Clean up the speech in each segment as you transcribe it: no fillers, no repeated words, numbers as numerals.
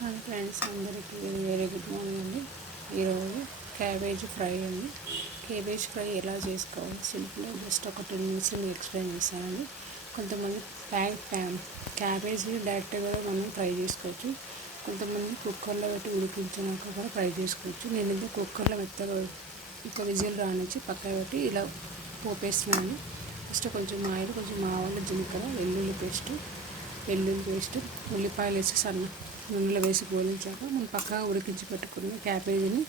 Hi friends, అందరికీ very good morning అండి. ఈరోజు క్యాబేజ్ ఫ్రై అండి. క్యాబేజ్ ఫ్రై ఎలా చేసుకోవాలి సింపుల్గా జస్ట్ ఒక 10 minutes నేను ఎక్స్ప్లెయిన్ చేస్తానండి. కొంతమంది క్యాబేజ్ డైరెక్ట్గా కూడా మనం ఫ్రై చేసుకోవచ్చు. కొంతమంది కుక్కర్లో పెట్టి ఉడికించినాక కూడా ఫ్రై చేసుకోవచ్చు. నేను ఇది కుక్కర్లో మెత్తగా ఒక విజిల్ రానిచ్చి పక్కన పెట్టి ఇలా పోపేస్తున్నాను. ఫస్ట్ కొంచెం ఆయిల్, కొంచెం ఆవాలు, జీలకర్ర, వెల్లుల్లి పేస్ట్, ఉల్లిపాయలు వేసి నూనెలో వేసి గోలించాక మనం పక్కగా ఉడికించి పెట్టుకున్న క్యాబేజీని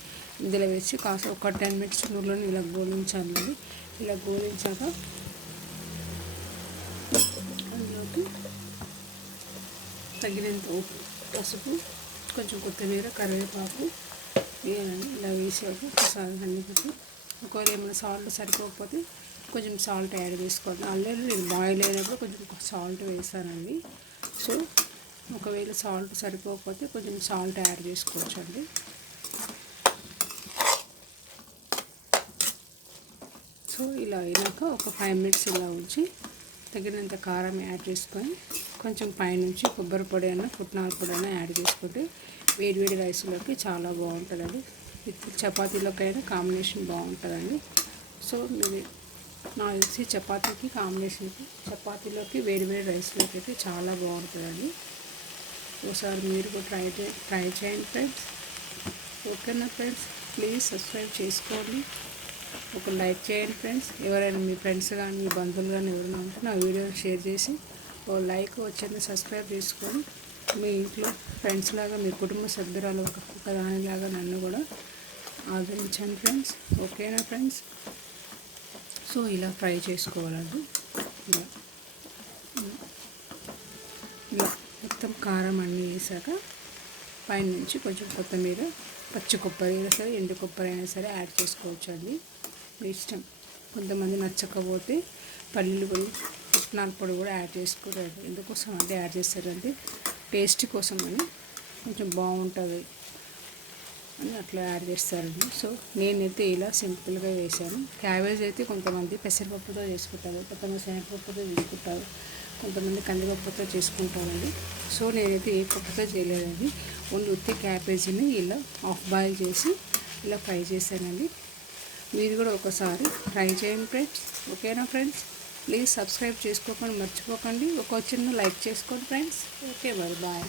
ఇందులో వేసి కాస్త ఒక 10 minutes నూనెలో ఇలా గోలించాలండి. ఇలా గోలించాక అందులోకి తగినంత ఉప్పు, పసుపు, కొంచెం కొత్తిమీర, కరివేపాకు వేయాలండి. ఇలా వేసాక ఒకసారి అన్ని పెట్టి ఒకవేళ ఏమైనా సాల్ట్ సరిపోకపోతే కొంచెం సాల్ట్ యాడ్ చేసుకోండి. ఆల్రెడీ నేను బాయిల్ అయినప్పుడు కొంచెం సాల్ట్ వేసానండి. సో ఒకవేళ సాల్ట్ సరిపోకపోతే కొంచెం సాల్ట్ యాడ్ చేసుకోవచ్చండి. సో ఇలా అయినాక ఒక 5 minutes ఇలా ఉంచి తగినంత కారం యాడ్ చేసుకొని కొంచెం పైనుంచి కొబ్బరి పొడి అయినా పుట్నాల పొడి అయినా యాడ్ చేసుకుంటే వేడివేడి రైస్లోకి చాలా బాగుంటుందండి. విత్ చపాతీలోకైనా కాంబినేషన్ బాగుంటుందండి. సో మీరు నాకు తెలిసి చపాతీకి కాంబినేషన్కి చపాతీలోకి వేడివేడి రైస్లోకి అయితే చాలా బాగుంటుందండి. ఒకసారి మీరు కూడా ట్రై చేయండి ఫ్రెండ్స్. ఓకేనా ఫ్రెండ్స్, ప్లీజ్ సబ్స్క్రైబ్ చేసుకోండి, ఒక లైక్ చేయండి ఫ్రెండ్స్. ఎవరైనా మీ ఫ్రెండ్స్ కానీ మీ బంధువులు కానీ ఎవరైనా ఉంటే నా వీడియోని షేర్ చేసి ఓ లైక్ వచ్చింది సబ్స్క్రైబ్ చేసుకొని మీ ఇంట్లో ఫ్రెండ్స్ లాగా మీ కుటుంబ సభ్యురాలు ఒక దానిలాగా నన్ను కూడా ఆదరించండి ఫ్రెండ్స్. ఓకేనా ఫ్రెండ్స్. సో ఇలా ఫ్రై చేసుకోవాలండి. ఇలా ఇలా మొత్తం కారం అన్నీ వేసాక పైనుంచి కొంచెం కొత్తిమీర, పచ్చి కొబ్బరి అయినా సరే ఎండు కొబ్బరి అయినా సరే యాడ్ చేసుకోవచ్చు అండి, మీ ఇష్టం. కొంతమంది నచ్చకపోతే పల్లీలు పొడి, పుట్నాల పొడి కూడా యాడ్ చేసుకోవాలి. ఎందుకోసం అంటే యాడ్ చేస్తారంటే టేస్ట్ కోసం అని, కొంచెం బాగుంటుంది అని అట్లా యాడ్ చేస్తారండి. సో నేనైతే ఇలా సింపుల్గా వేసాను. క్యాబేజ్ అయితే కొంతమంది పెసరపప్పుతో చేసుకుంటారు, కొంతమంది శనగపప్పుతో చేసుకుంటారు, కొంతమంది కందిపప్పుతో చేసుకుంటారండి. సో నేనైతే ఏ పప్పుతో చేయలేదండి, ఓన్లీ ఉత్తి క్యాబేజీని ఇలా హాఫ్ బాయిల్ చేసి ఇలా ఫ్రై చేశానండి. మీరు కూడా ఒకసారి ట్రై చేయండి ఫ్రెండ్స్. ఓకేనా ఫ్రెండ్స్, ప్లీజ్ సబ్స్క్రైబ్ చేసుకోకుండా మర్చిపోకండి. ఒక చిన్న లైక్ చేసుకోండి ఫ్రెండ్స్. Okay, bye.